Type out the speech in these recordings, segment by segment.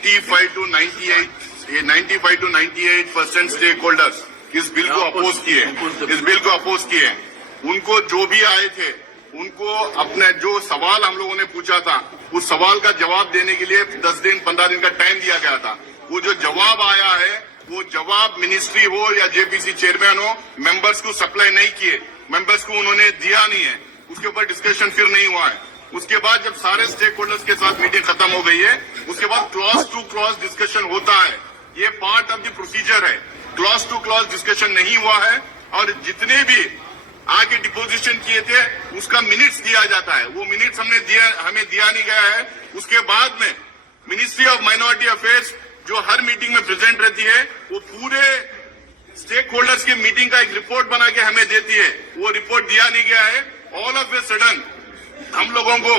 95 to 98% stake holders इस bill को oppose किए। उनको जो भी आए थे उनको अपने जो सवाल हम लोगों ने पूछा था उस सवाल का जवाब देने के लिए 10 दिन 15 दिन का टाइम दिया गया था। वो जो जवाब आया है वो जवाब मिनिस्ट्री हो या जेपीसी चेयरमैन हो मेंबर्स को सप्लाई नहीं किए, मेंबर्स को उन्होंने दिया नहीं है, उसके ऊपर डिस्कशन फिर नहीं हुआ है। उसके बाद जब सारे स्टेक होल्डर्स के साथ मीटिंग खत्म हो गई है उसके बाद क्लॉज टू क्लॉज डिस्कशन होता है। ये पार्ट ऑफ द प्रोसीजर है। क्लॉज टू क्लॉज डिस्कशन नहीं हुआ है और जितने भी आगे डिपोजिशन किए थे उसका मिनिट्स दिया जाता है। वो मिनिट्स हमें दिया नहीं गया है। उसके बाद में मिनिस्ट्री ऑफ माइनॉरिटी अफेयर्स जो हर मीटिंग में प्रेजेंट रहती है वो पूरे स्टेक होल्डर्स की मीटिंग का एक रिपोर्ट बना के हमें देती है। वो रिपोर्ट दिया नहीं गया है। ऑल ऑफ ए सडन हम लोगों को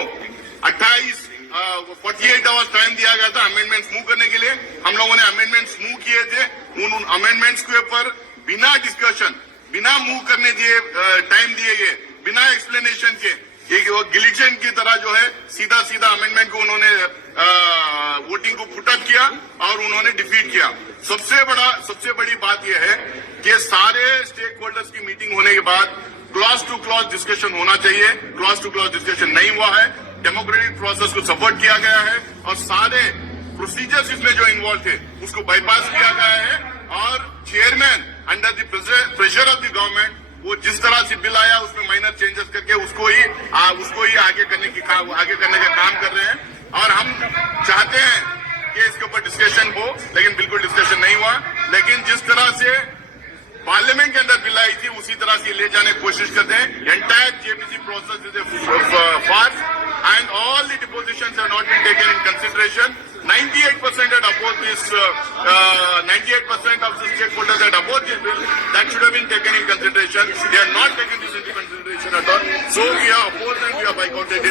48 आवर्स टाइम दिया गया था अमेंडमेंट्स मूव करने के लिए। हम लोगों ने अमेंडमेंट्स मूव किए थे। उन अमेंडमेंट्स के ऊपर बिना डिस्कशन बिना मूव करने दिए टाइम दिए गए, बिना एक्सप्लेनेशन के एक गिलिजन की तरह जो है सीधा अमेंडमेंट को उन्होंने वोटिंग को पुटअप किया और उन्होंने डिफीट किया। सबसे बड़ी बात यह है कि सारे स्टेक होल्डर्स की मीटिंग होने के बाद क्लॉज टू क्लॉज डिस्कशन होना चाहिए। क्लॉज टू क्लॉज डिस्कशन नहीं हुआ है। डेमोक्रेटिक प्रोसेस को सपोर्ट किया गया है और सारे प्रोसीजर्स इसमें जो इन्वॉल्व थे उसको बाईपास किया गया है और chairman under the pressure of the government वो जिस तरह से बिल आया उसमें माइनर चेंजेस करके उसको ही आगे करने का काम कर रहे हैं। और हम चाहते हैं कि इसके ऊपर डिस्कशन हो लेकिन बिल्कुल डिस्कशन नहीं हुआ। लेकिन जिस तरह से पार्लियामेंट के अंदर बिल आई थी उसी तरह से ले जाने की कोशिश करते हैं। Entire JPC process is a farce and all the depositions have not been taken in consideration. 98% had opposed this. 98% of the stakeholders had opposed this bill. That should have been taken in consideration. They are not taking this into consideration at all. So we are opposed and we are boycotted.